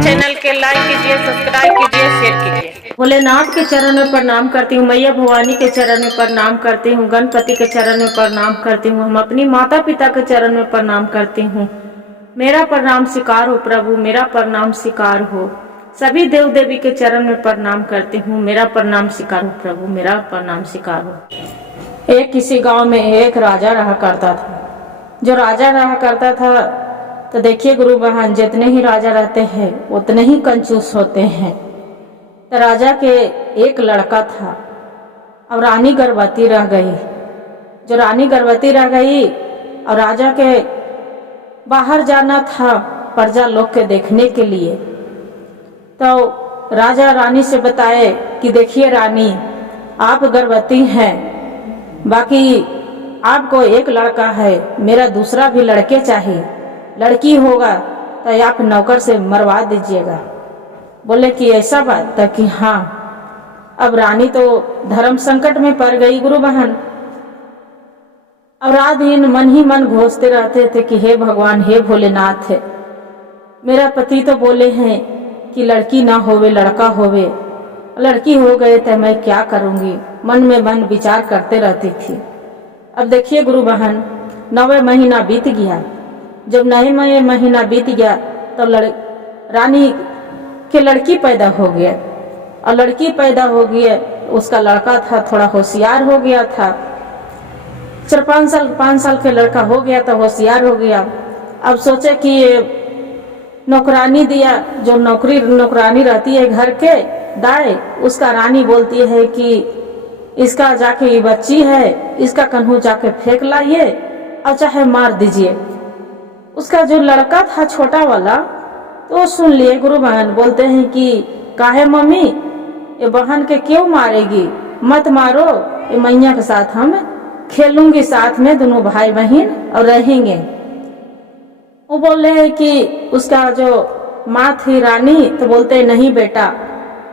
Channel के like कीजिए, subscribe कीजिए, शेयर कीजिए। भोलेनाथ के चरण में प्रणाम करती हूँ, मैया भवानी के चरण में प्रणाम करती हूँ, गणपति के चरण में प्रणाम करती हूँ, हम अपनी माता पिता के चरण में प्रणाम करती हूँ। मेरा प्रणाम स्वीकार हो प्रभु, मेरा प्रणाम स्वीकार हो। सभी देव देवी के चरण में प्रणाम करती हूँ, मेरा प्रणाम स्वीकार हो प्रभु, मेरा प्रणाम स्वीकार हो। एक किसी गांव में एक राजा रहा करता था। जो राजा रहा करता था तो देखिए गुरु बहन, जितने ही राजा रहते हैं उतने ही कंजूस होते हैं। तो राजा के एक लड़का था, अब रानी गर्भवती रह गई। जो रानी गर्भवती रह गई और राजा के बाहर जाना था प्रजा लोग के देखने के लिए, तो राजा रानी से बताए कि देखिए रानी, आप गर्भवती हैं, बाकी आपको एक लड़का है, मेरा दूसरा भी लड़के चाहिए। लड़की होगा तो आप नौकर से मरवा दीजिएगा। बोले कि ऐसा बात था कि हाँ। अब रानी तो धर्म संकट में पड़ गई गुरु बहन। अब रात दिन मन ही मन घोषते रहते थे कि हे भगवान, हे भोलेनाथ, मेरा पति तो बोले हैं कि लड़की ना होवे लड़का होवे, लड़की हो गए तो मैं क्या करूंगी। मन में मन विचार करते रहती थी। अब देखिए गुरु बहन, 9वें महीना बीत गया। जब 9वें महीना बीत गया तो रानी के लड़की पैदा हो गया, और लड़की पैदा हो गई, उसका लड़का था थोड़ा होशियार हो गया था। 4-5 साल के लड़का हो गया तो होशियार हो गया। अब सोचे कि ये नौकरानी दिया, जो नौकरानी रहती है घर के दाएं, उसका रानी बोलती है कि इसका जाके ये बच्ची है, इसका कन्हू जाके फेंक लाइए और चाहे मार दीजिए। उसका जो लड़का था छोटा वाला, तो सुन लिए गुरु बहन, बोलते हैं कि काहे मम्मी, ये बहन के क्यों मारेगी, मत मारो, ये मैया के साथ हम खेलूंगी, साथ में दोनों भाई बहन और रहेंगे। वो बोल रहे हैं कि उसका जो माँ थी रानी, तो बोलते नहीं बेटा,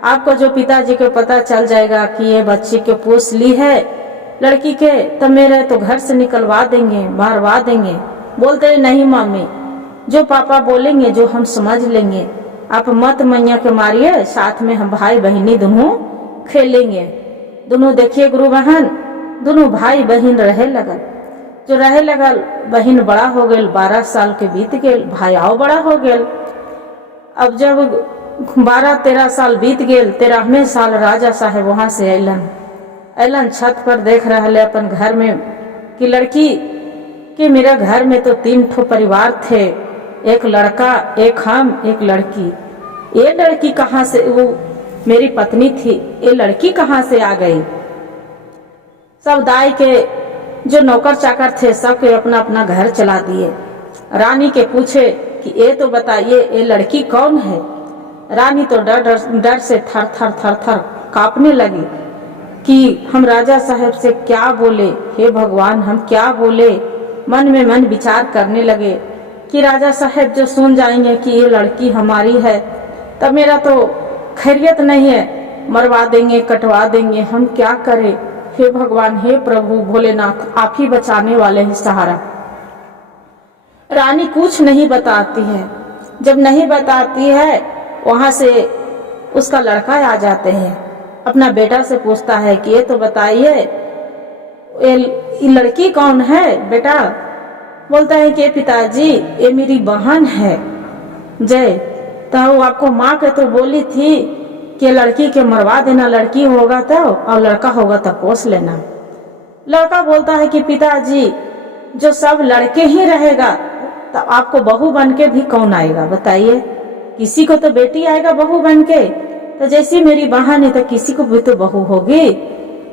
आपको जो पिताजी को पता चल जाएगा कि ये बच्ची के पोस ली है लड़की के, तो मेरे तो घर से निकलवा देंगे, मारवा देंगे। बोलते नहीं मम्मी, जो पापा बोलेंगे जो हम समझ लेंगे, आप मत मैया के मारिए, साथ में हम भाई बहनी दोनों खेलेंगे। दोनों देखिए गुरु बहन, दोनों भाई बहन रहे लगल। जो रहे लगल, बहन बड़ा हो गए, 12 साल के बीत गए, भाई आओ बड़ा हो गए। अब जब 12-13 साल बीत गए, 13वें साल राजा साहेब वहां से अलन छत पर देख रहे अपन घर में कि लड़की कि मेरे घर में तो 3 ठो परिवार थे, एक लड़का, एक हम, एक लड़की। ये लड़की कहाँ से, वो मेरी पत्नी थी, ये लड़की कहाँ से आ गई। सब दाई के जो नौकर चाकर थे सबके अपना अपना घर चला दिए। रानी के पूछे कि ये तो बताइए ये लड़की कौन है। रानी तो डर से थर थर कांपने लगी कि हम राजा साहब से क्या बोले, हे भगवान हम क्या बोले। मन में मन विचार करने लगे कि राजा साहब जो सुन जाएंगे कि ये लड़की हमारी है, तब मेरा तो खैरियत नहीं है, मरवा देंगे, कटवा देंगे, हम क्या करें। हे भगवान, हे प्रभु भोलेनाथ, आप ही बचाने वाले हैं सहारा। रानी कुछ नहीं बताती है। जब नहीं बताती है, वहां से उसका लड़का आ जाते हैं, अपना बेटा से पूछता है कि ये तो बताइए ये लड़की कौन है बेटा। बोलता है कि पिताजी ये मेरी बहन है जय। तो आपको माँ के तो बोली थी कि लड़की के मरवा देना, लड़की होगा तो, और लड़का होगा तो पोस लेना। लड़का बोलता है कि पिताजी जो सब लड़के ही रहेगा तो आपको बहू बन के भी कौन आएगा बताइए। किसी को तो बेटी आएगा बहू बन के, तो जैसी मेरी बहन है तो किसी को भी तो बहू होगी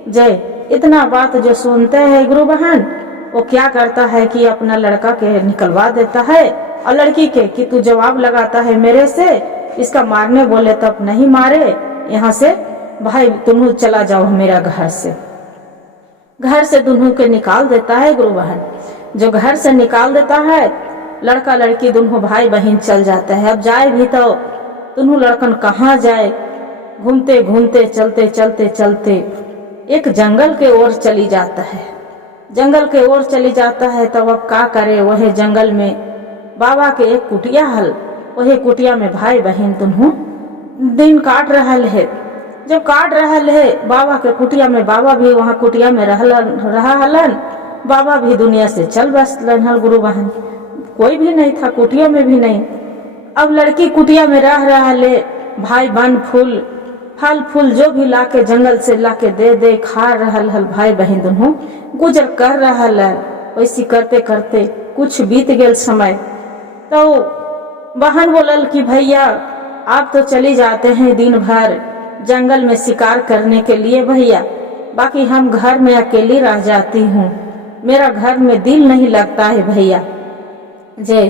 जय। इतना बात जो सुनते हैं गुरु बहन, वो क्या करता है कि अपना लड़का के निकलवा देता है, और लड़की के कि तू जवाब लगाता है मेरे से, इसका मारने बोले तब नहीं मारे, यहाँ से भाई दोनों चला जाओ मेरा घर से। घर से दोनों के निकाल देता है गुरु बहन। जो घर से निकाल देता है, लड़का लड़की दोनों भाई बहन चल जाता है। अब जाए भी तो दोनों लड़कन कहाँ जाए, घूमते घूमते चलते चलते चलते एक जंगल के ओर चली जाता है। जंगल के ओर चली जाता है, तब अब क्या करे, वह जंगल में बाबा के एक कुटिया हल, वही कुटिया में भाई बहन दुनू दिन काट रहल है। जब काट रहल है बाबा के कुटिया में, बाबा भी वहाँ कुटिया में रहा हलन, बाबा भी दुनिया से चल बसलन हल। गुरु बहन कोई भी नहीं था, कुटिया में भी नहीं। अब लड़की कुटिया में रह रहल है, भाई बन फूल फल फूल जो भी लाके जंगल से लाके दे खा रहल हल, भाई बहन दोनों गुजर कर रहल है। वैसी करते करते कुछ बीत गेल समय, तो बहन बोलल कि भैया आप तो चली जाते हैं दिन भर जंगल में शिकार करने के लिए भैया, बाकी हम घर में अकेली रह जाती हूँ, मेरा घर में दिल नहीं लगता है भैया जे।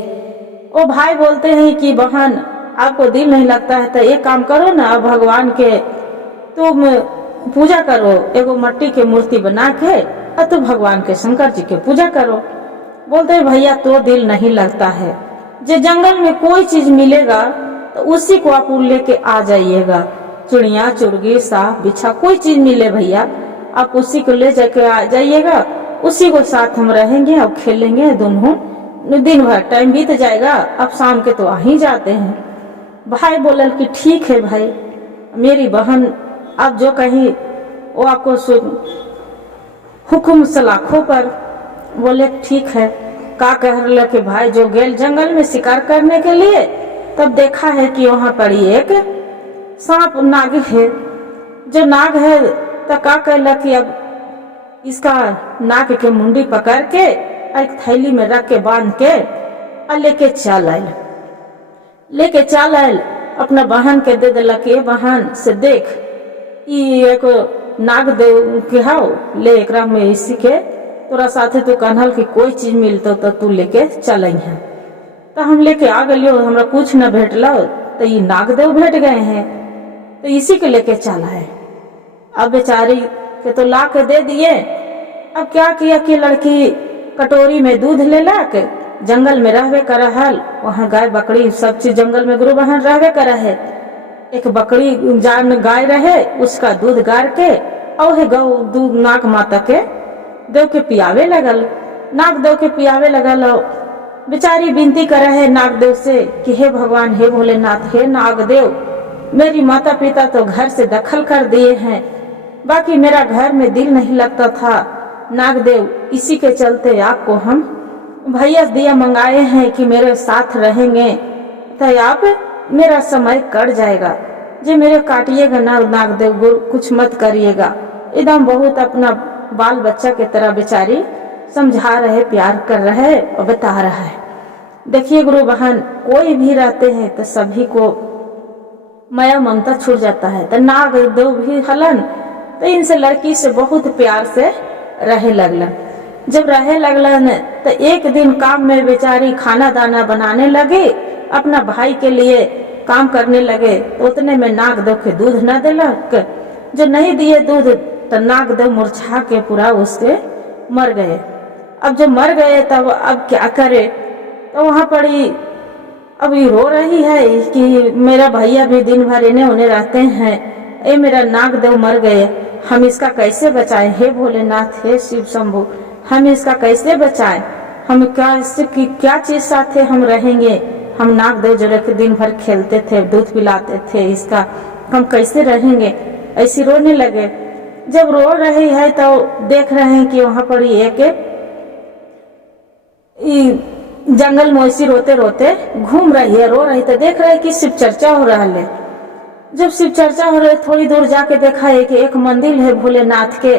वो भाई बोलते हैं कि बहन आपको दिल नहीं लगता है तो एक काम करो ना, भगवान के तुम पूजा करो, एगो मट्टी के मूर्ति बना के और तुम भगवान के शंकर जी के पूजा करो। बोलते हैं भैया तो दिल नहीं लगता है, जो जंगल में कोई चीज मिलेगा तो उसी को आप लेके आ जाइएगा, चिड़िया चुरगी सांप बिच्छा कोई चीज मिले भैया आप उसी को ले जाके आ जाइएगा, उसी को साथ हम रहेंगे और खेलेंगे दोनों, दिन भर टाइम बीत जाएगा, अब शाम के तो आ ही जाते हैं। भाई बोलल कि ठीक है भाई, मेरी बहन अब जो कही वो आपको हुक्म सलाखों पर। बोले ठीक है। का कह रहे कि भाई जो गेल जंगल में शिकार करने के लिए, तब देखा है कि वहां पर एक सांप नाग है। जो नाग है तो का कहला कि अब इसका नाक के मुंडी पकड़ के एक थैली में रख के बांध के और लेके चल आयल अपना बहन के दे दिला कि बहन से देख एक नाग दे के हाउ ले एकरा में इसी के तोरा साथे तो कहल कि कोई चीज मिलतो तो तू लेके चल है। तो हम लेके आ गलियो, हमरा कुछ न भेटलो तो ये नागदेव भेट गए हैं, तो इसी के लेके चला है। अब बेचारी के तो ला के दे दिए। अब क्या किया कि लड़की कटोरी में दूध ले ला के जंगल में रहवे कर हल, वहाँ गाय बकरी सब चीज जंगल में गुरु बहन रहवे कर है। एक बकरी जान गाय रहे, उसका दूध गार के और गौ दूध नाग माता के देव के पियावे लगल, नाग देव के पियावे लगल। बेचारी विनती कर है नाग देव से कि हे भगवान, हे भोलेनाथ, हे नाग देव, मेरी माता पिता तो घर से दखल कर दिए हैं, बाकी मेरा घर में दिल नहीं लगता था। नागदेव इसी के चलते आपको हम भैया दिया मंगाए हैं कि मेरे साथ रहेंगे, तो आप मेरा समय कट जाएगा, जो मेरे काटिएगा ना नागदेव, कुछ मत करिएगा। एकदम बहुत अपना बाल बच्चा के तरह बेचारी समझा रहे, प्यार कर रहे और बता रहा है। देखिए गुरु बहन, कोई भी रहते हैं तो सभी को माया ममता छूट जाता है। तो नागदेव भी हलन, तो इनसे लड़की से बहुत प्यार से रहे लगलन। जब रहे लगलन तो एक दिन काम में बेचारी खाना दाना बनाने लगे, अपना भाई के लिए काम करने लगे, तो उतने में नागदेव के दूध न दिलक। जो नहीं दिए दूध तो नागदेव मूर्छा के पूरा उसके मर गए। अब जो मर गए तब अब क्या करे, तो वहां पड़ी अभी रो रही है कि मेरा भैया भी दिन भर इन्हें उन्हें रहते हैं, ए मेरा नागदेव मर गए, हम इसका कैसे बचाएं? हे भोलेनाथ, हे शिव शंभु, हम इसका कैसे बचाएं? हम क्या चीज साथ हम रहेंगे? हम नागदेव जो रखे दिन भर खेलते थे, दूध पिलाते थे, इसका हम कैसे रहेंगे? ऐसी रोने लगे। जब रो रही है तो देख रहे हैं कि वहां पर एक जंगल में ऐसी रोते रोते घूम रही है, रो रही, तो देख रहे कि शिव चर्चा हो रहा है। जब शिव चर्चा हो रही, थोड़ी दूर जाके देखा है कि एक मंदिर है भोलेनाथ के,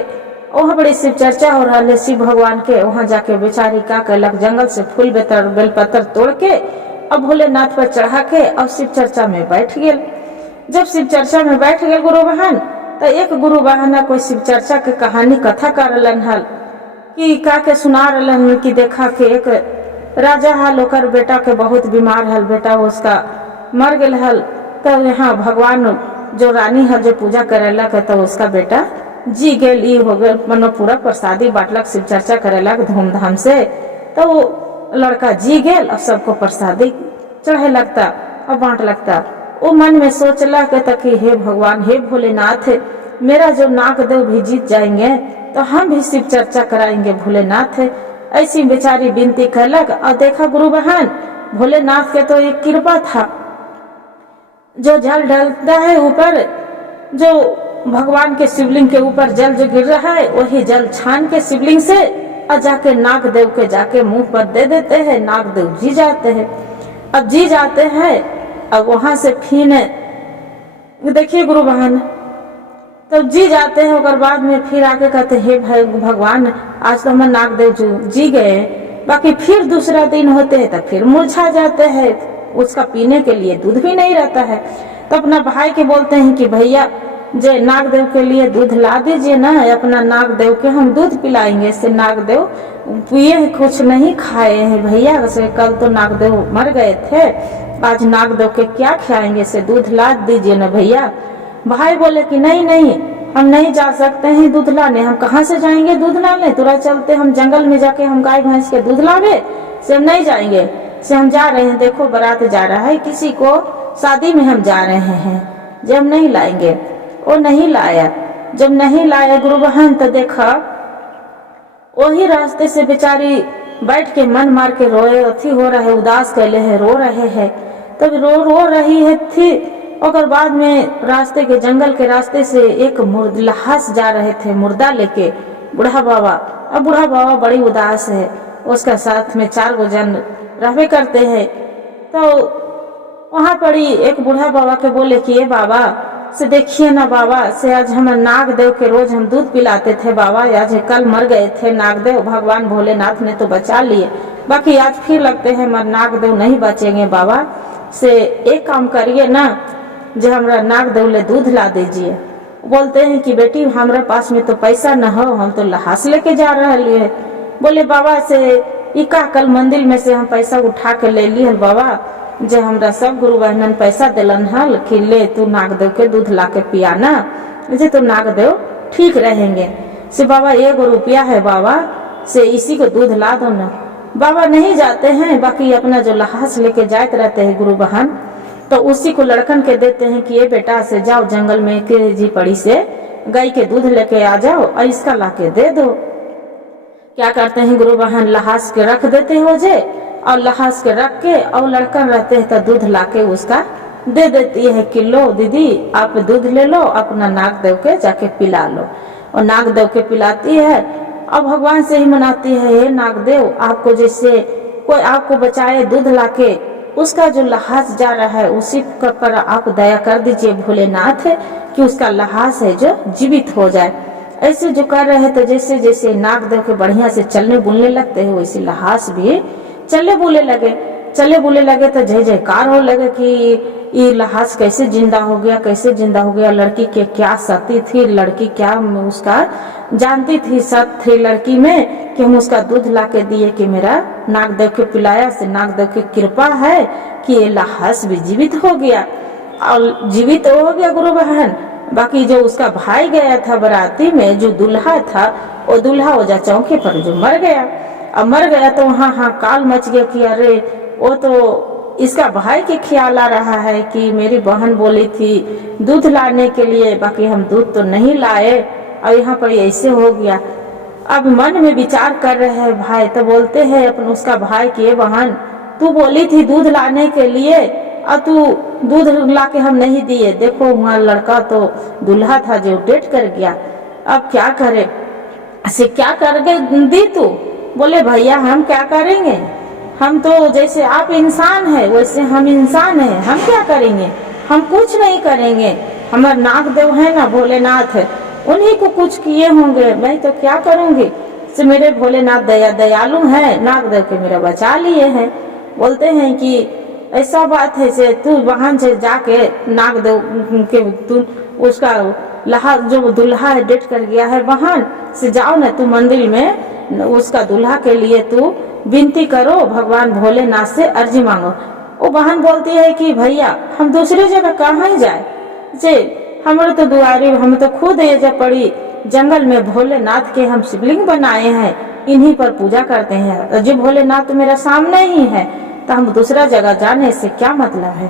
वहाँ बड़ी शिव चर्चा हो रहा है शिव भगवान के। वहां जाके बेचारी का कलक जंगल से फूल बेलपत्र तोड़ के और भोलेनाथ पर चढ़ा के और शिव चर्चा में बैठ गए। जब शिव चर्चा में बैठ गए गुरु बहन, तो एक गुरु बहन कोई शिव चर्चा के कहानी कथा कर रहलन हल कि का के सुना रहलन कि देखा कि एक राजा हल, ओकर बेटा के बहुत बीमार हल, बेटा उसका मर गल हल। तो यहाँ भगवान जो रानी हल जो पूजा करेला के, तो उसका बेटा जी गेल, ई हो गए, मनो पूरा प्रसादी बांटलक, शिव चर्चा करेला धूमधाम से। तो वो लड़का जी गेल और सबको प्रसादी चढ़े लगता और बांट लगता। वो मन में सोचला कि हे भगवान, हे भोलेनाथ, मेरा जो नागदेव भी जीत जाएंगे तो हम भी शिव चर्चा कराएंगे भोलेनाथ। ऐसी बेचारी विनती करलक। और देखा गुरु बहन, भोलेनाथ के तो एक कृपा था, जो जल ढलता है ऊपर, जो भगवान के शिवलिंग के ऊपर जल जो गिर रहा है वही जल छान के शिवलिंग से और जाके नागदेव के जाके मुंह पर दे देते हैं। नागदेव जी जाते हैं। अब जी जाते हैं, अब वहां से फिर देखिए गुरु बहन, तब जी जाते हैं और बाद में फिर आके कहते हैं भाई भगवान आज तो हमारे नागदेव जी गए, बाकी फिर दूसरा दिन होते हैं तो फिर मुरझा जाते हैं, उसका पीने के लिए दूध भी नहीं रहता है। तो अपना भाई के बोलते हैं कि भैया जे नागदेव के लिए दूध ला दीजिए ना, अपना नागदेव के हम दूध पिलाएंगे। इससे नागदेव पिए कुछ नहीं खाए हैं भैया, वैसे कल तो नागदेव मर गए थे, आज नागदेव के क्या खिलाएंगे, से दूध ला दीजिए ना भैया। भाई बोले कि नहीं नहीं, हम नहीं जा सकते हैं दूध लाने, हम कहाँ से जाएंगे दूध लाने, तुरंत चलते हम जंगल में जाके हम गाय भैंस के दूध लावे, से हम नहीं जाएंगे, से हम जा रहे हैं, देखो बारात जा रहा है, किसी को शादी में हम जा रहे हैं, जब हम नहीं लाएंगे। वो नहीं लाया, जब नहीं लाया गुरु बहन तो देखा वही रास्ते से बेचारी बैठ के मन मार के रोए, अथी हो रहा है, उदास कैले है, रो रहे हैं। तब रो रही है थी, और बाद में रास्ते के जंगल के रास्ते से एक लाश जा रहे थे मुर्दा लेके बूढ़ा बाबा। अब बूढ़ा बाबा बड़ी उदास है, उसका साथ में 4 गो जन रहबे करते हैं। तो वहां पड़ी एक बूढ़ा बाबा के बोले कि ये बाबा से देखिए ना बाबा, से आज हम नागदेव के रोज हम दूध पिलाते थे बाबा, आज कल मर गए थे नागदेव, भगवान भोलेनाथ ने तो बचा लिए, बाकी आज फिर लगते हैं मर नागदेव नहीं बचेंगे बाबा, से एक काम करिए ना, जो हमरा नागदेव ले दूध ला दीजिए। बोलते हैं कि बेटी हमारे पास में तो पैसा न हो, हम तो लहास लेके जा रहे हैं। बोले बाबा से इका कल मंदिर में से हम पैसा उठा के ले ली हल बाबा, जो हमरा सब गुरु बहनन पैसा दिलन हल कि ले तू नागदेव के दूध ला के पियाना, जे तो नागदेव ठीक रहेंगे। से बाबा 1 रुपया है बाबा, से इसी को दूध ला दो ना। बाबा नहीं जाते हैं, बाकी अपना जो लहास लेके जाते रहते हैं गुरु बहन, तो उसी को लड़कन के देते हैं कि ये बेटा से जाओ जंगल में जी पड़ी से गाय के दूध लेके आ जाओ और इसका लाके दे दो। क्या करते हैं गुरु बहन, लहास के रख देते हो जे, और लहास के रख के और लड़कन रहते हैं तो दूध लाके उसका दे देती है कि लो दीदी आप दूध ले लो, अपना नागदेव के जाके पिला लो। और नागदेव के पिलाती है और भगवान से ही मनाती है, हे नागदेव आपको जैसे कोई आपको बचाए दूध लाके, उसका जो लहास जा रहा है उसी पर आप दया कर दीजिए भोलेनाथ, कि उसका लहास है जो जीवित हो जाए। ऐसे जो कर रहे तो जैसे जैसे नागदेव के बढ़िया से चलने बुलने लगते हैं, वैसे लहास भी चले बुले लगे तो जय जयकार हो लगे कि ये लहास कैसे जिंदा हो गया, लड़की के क्या सती थी, लड़की क्या उसका जानती थी सत थी लड़की में, कि हम उसका दूध ला के दिए कि मेरा नागदेव के पिलाया, से नागदेव की कृपा है कि ये लहास भी जीवित हो गया। और जीवित हो गया गुरु बहन, बाकी जो उसका भाई गया था बराती में, जो दूल्हा था, वो दूल्हा ओजा चौके पर जो मर गया। अब मर गया तो वहाँ काल मच गया कि अरे वो तो इसका भाई के ख्याल आ रहा है कि मेरी बहन बोली थी दूध लाने के लिए, बाकी हम दूध तो नहीं लाए और यहाँ पर ऐसे हो गया। अब मन में विचार कर रहे हैं भाई, तो बोलते हैं अपन उसका भाई कि बहन तू बोली थी दूध लाने के लिए और तू दूध ला के हम नहीं दिए, देखो वहाँ लड़का तो दूल्हा था जो डेट कर गया, अब क्या करे, से क्या कर दी तू। बोले भैया हम क्या करेंगे, हम तो जैसे आप इंसान है वैसे हम इंसान है, हम क्या करेंगे, हम कुछ नहीं करेंगे, हमारे नागदेव है ना भोलेनाथ है, उन्हीं को कुछ किए होंगे, मैं तो क्या करूंगी। से मेरे भोलेनाथ दयालु है, नागदेव के मेरा बचा लिए हैं। बोलते हैं कि ऐसा बात है, से तू वहां से जाके नागदेव के तू उसका लहा जो दूल्हा डेट कर गया है बहन, से जाओ ना तू मंदिर में उसका दूल्हा के लिए तू विनती करो, भगवान भोलेनाथ से अर्जी मांगो। वो बहन बोलती है कि भैया हम दूसरी जगह कहाँ जाए, जे हमारे तो दुआरी, हम तो खुद ये जब पड़ी जंगल में भोलेनाथ के हम शिवलिंग बनाए हैं, इन्हीं पर पूजा करते हैं, जो भोलेनाथ तो मेरा सामने ही है, तो हम दूसरा जगह जाने से क्या मतलब है।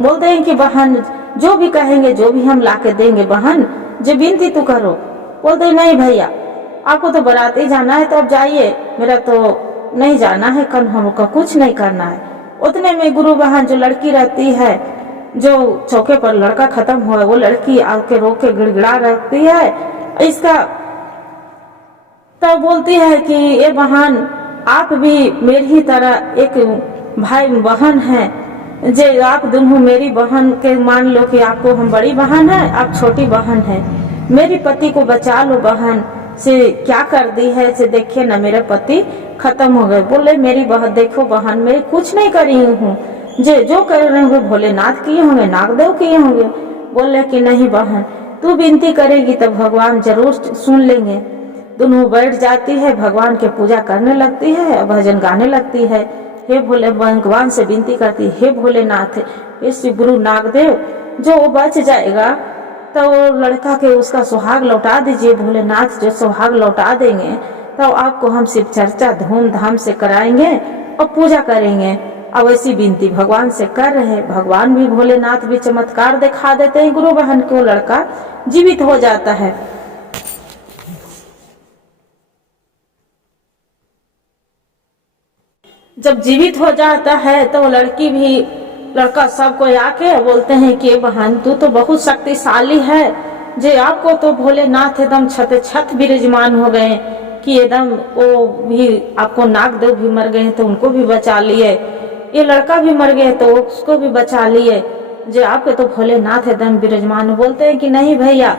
बोलते हैं कि बहन जो भी कहेंगे जो भी हम लाके देंगे बहन, जो विनती तू करो। बोलते नहीं भैया आपको तो बाराती जाना है तो अब जाइए, मेरा तो नहीं जाना है, कल हमको कुछ नहीं करना है। उतने में गुरु बहन जो लड़की रहती है, जो चौके पर लड़का खत्म हुआ, वो लड़की आके रो के गिड़गिड़ा रहती है इसका, तो बोलती है कि ये बहन आप भी मेरी ही तरह एक भाई बहन है, जे आप दोनों मेरी बहन के मान लो कि आपको हम बड़ी बहन है, आप छोटी बहन है, मेरे पति को बचा लो बहन से क्या कर दी है, से देखिए ना मेरे पति खत्म हो गए। बोले मेरी बहन देखो बहन मैं कुछ नहीं करी हूँ, जो कर रहे होंगे भोलेनाथ किए होंगे, नागदेव किए होंगे। बोले कि नहीं बहन तू विनती करेगी तो भगवान जरूर सुन लेंगे। दोनों बैठ जाती है, भगवान के पूजा करने लगती है, भजन गाने लगती है, हे भोले भगवान से विनती करती है, हे भोलेनाथ इस गुरु नागदेव जो वो बच जाएगा तो लड़का के उसका सुहाग लौटा दीजिए भोलेनाथ, जो सुहाग लौटा देंगे तो आपको हम शिव चर्चा धूमधाम से कराएंगे और पूजा करेंगे। अब ऐसी विनती भगवान से कर रहे, भगवान भी भोलेनाथ भी चमत्कार दिखा देते हैं, गुरु बहन को लड़का जीवित हो जाता है। जब जीवित हो जाता है तो लड़की भी लड़का सबको आके बोलते हैं कि बहन तू तो बहुत शक्तिशाली है, जे आपको तो भोलेनाथ एकदम छत विराजमान हो गए कि एकदम वो भी आपको नागदेव भी मर गए तो उनको भी बचा लिए, ये लड़का भी मर गए तो उसको भी बचा लिए, जो आपके तो भोलेनाथ एकदम विराजमान। बोलते हैं कि नहीं भैया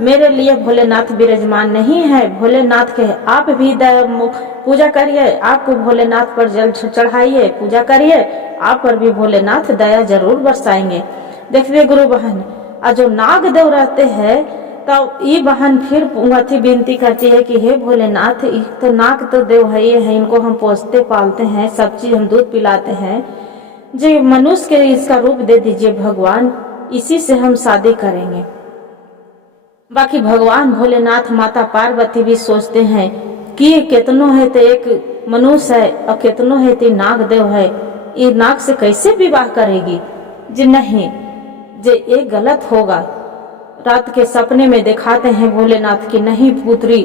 मेरे लिए भोलेनाथ विराजमान नहीं है, भोलेनाथ के आप भी पूजा करिए, आपको भोलेनाथ पर जल चढ़ाइए, पूजा करिए, आप पर भी भोलेनाथ दया जरूर बरसाएंगे। देखिए गुरु बहन और जो नागदेव रहते हैं तो ये बहन फिर अथी विनती करती है कि हे भोलेनाथ तो नाग तो देव है, ये है, इनको हम पोसते पालते हैं, सब चीज हम दूध पिलाते हैं, जो मनुष्य के इसका रूप दे दीजिए भगवान, इसी से हम शादी करेंगे। बाकी भगवान भोलेनाथ माता पार्वती भी सोचते हैं कि कितनों है तो एक मनुष्य है और कितनों है तो नागदेव है, ये नाग से कैसे विवाह करेगी, जी नहीं जे ये गलत होगा। रात के सपने में दिखाते हैं भोलेनाथ की नहीं पुत्री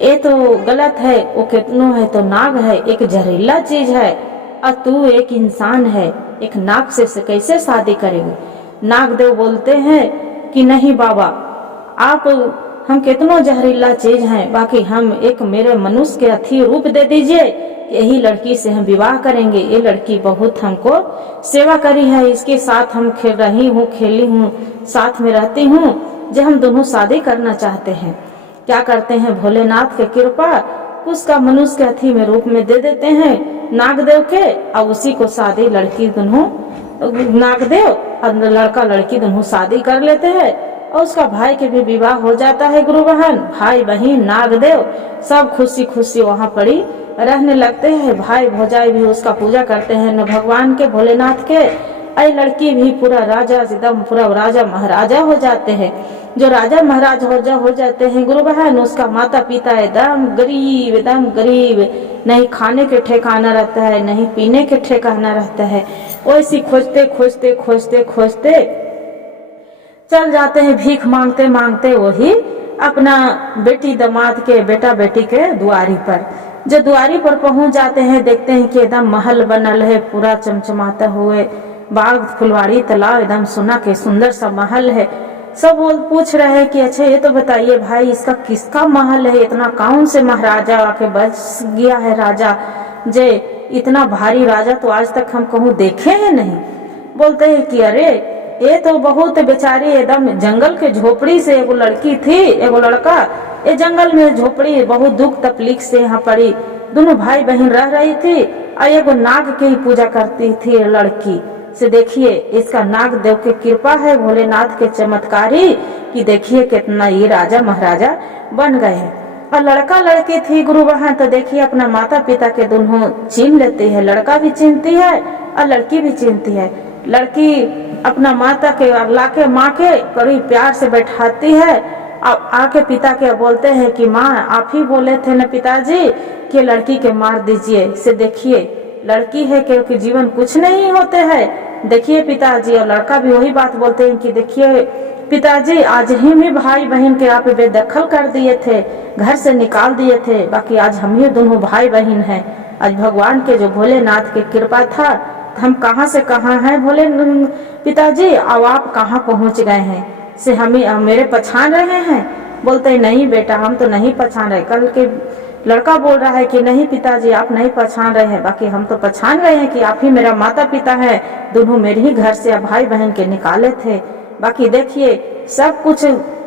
ये तो गलत है, वो कितनों है तो नाग है, एक जहरीला चीज है और तू एक इंसान है, एक नाग से कैसे शादी करेगी। नागदेव बोलते हैं कि नहीं बाबा आप हम कितनों जहरीला चीज हैं, बाकी हम एक मेरे मनुष्य के अथी रूप दे दीजिए, यही लड़की से हम विवाह करेंगे, ये लड़की बहुत हमको सेवा करी है, इसके साथ हम खेली हूँ, साथ में रहती हूँ, जो हम दोनों शादी करना चाहते हैं। क्या करते हैं भोलेनाथ के कृपा उसका मनुष्य के अथी में रूप में दे देते हैं नागदेव के, और उसी को शादी लड़की दोनों नागदेव और लड़का लड़की दोनों शादी कर लेते हैं और उसका भाई के भी विवाह हो जाता है। गुरु बहन भाई बहन नागदेव सब खुशी खुशी वहाँ पड़ी रहने लगते हैं, भाई भौजाई भी उसका पूजा करते हैं न भगवान के भोलेनाथ के। आई लड़की भी पूरा राजा एकदम पूरा राजा महाराजा हो जाते हैं, जो राजा महाराज हो जाते हैं गुरु बहन, उसका माता पिता एकदम गरीब, नहीं खाने के ठिकाना रहता है, नहीं पीने के ठिकाना रहता है। वैसी खोजते चल जाते हैं भीख मांगते वही अपना बेटी दामाद के बेटा बेटी के दुआरी पर। जो दुआरी पर पहुंच जाते हैं देखते हैं कि एकदम महल बनल है पूरा चमचमाता हुए, बाग फुलवाड़ी तालाब एकदम सोना के सुंदर सा महल है। सब वो पूछ रहे हैं कि अच्छा ये तो बताइए भाई इसका किसका महल है, इतना कौन से महाराजा आके बच गया है राजा, जे इतना भारी राजा तो आज तक हम कहूँ देखे हैं नहीं। बोलते हैं कि अरे ये तो बहुत बेचारी एकदम जंगल के झोपड़ी से एगो लड़की थी एगो लड़का, ये जंगल में झोपड़ी बहुत दुख तकलीफ से यहाँ पड़ी, दोनों भाई बहन रह रही थी और एगो नाग की ही पूजा करती थी लड़की से। देखिए इसका नाग देव की कृपा है भोलेनाथ के चमत्कारी कि देखिए कितना ये राजा महाराजा बन गए हैं। और लड़का लड़की थी गुरु बहन तो देखिए अपना माता पिता के दोनों छीन लेती है, लड़का भी चिन्हती है और लड़की भी चिन्हती है। लड़की अपना माता के लाके माँ के करीब प्यार से बैठाती है, अब आके पिता के बोलते हैं कि माँ आप ही बोले थे न पिताजी कि लड़की के मार दीजिए। से देखिए लड़की है क्योंकि जीवन कुछ नहीं होते हैं। देखिए पिताजी और लड़का भी वही बात बोलते हैं कि देखिए पिताजी आज ही भी भाई बहन के आप बेदखल कर दिए थे, घर से निकाल दिए थे, बाकी आज हम ही दोनों भाई बहन हैं। आज भगवान के जो भोलेनाथ की कृपा था हम कहाँ से कहाँ हैं। बोले पिताजी अब आप कहाँ पहुँच गए हैं, से हमें मेरे पहचान रहे हैं। बोलते नहीं बेटा हम तो नहीं पहचान रहे। कल के लड़का बोल रहा है कि नहीं पिताजी आप नहीं पहचान रहे हैं, बाकी हम तो पहचान रहे हैं कि आप ही मेरा माता पिता है, दोनों मेरे ही घर से भाई बहन के निकाले थे। बाकी देखिए सब कुछ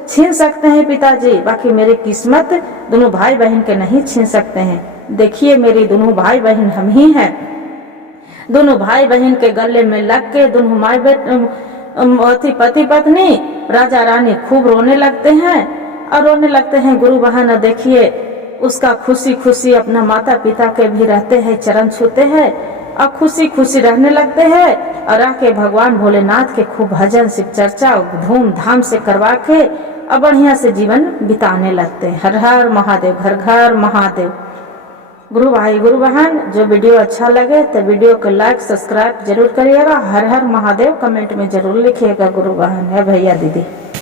छीन सकते हैं पिताजी, बाकी मेरी किस्मत दोनों भाई बहन के नहीं छीन सकते हैं। देखिए मेरी दोनों भाई बहन हम ही हैं। दोनों भाई बहन के गले में लग के दोनों माई पति पत्नी राजा रानी खूब रोने लगते हैं और रोने लगते हैं। गुरु बहाना देखिए उसका खुशी खुशी अपना माता पिता के भी रहते हैं, चरण छूते हैं और खुशी खुशी रहने लगते हैं और आके भगवान भोलेनाथ के खूब भजन शिव चर्चा धूमधाम से करवा के और बढ़िया से जीवन बिताने लगते हैं। हर हर महादेव, घर घर महादेव। गुरु भाई गुरु बहन, जो वीडियो अच्छा लगे तो वीडियो को लाइक सब्सक्राइब जरूर करिएगा। हर हर महादेव कमेंट में जरूर लिखिएगा। गुरु बहन है भैया दीदी।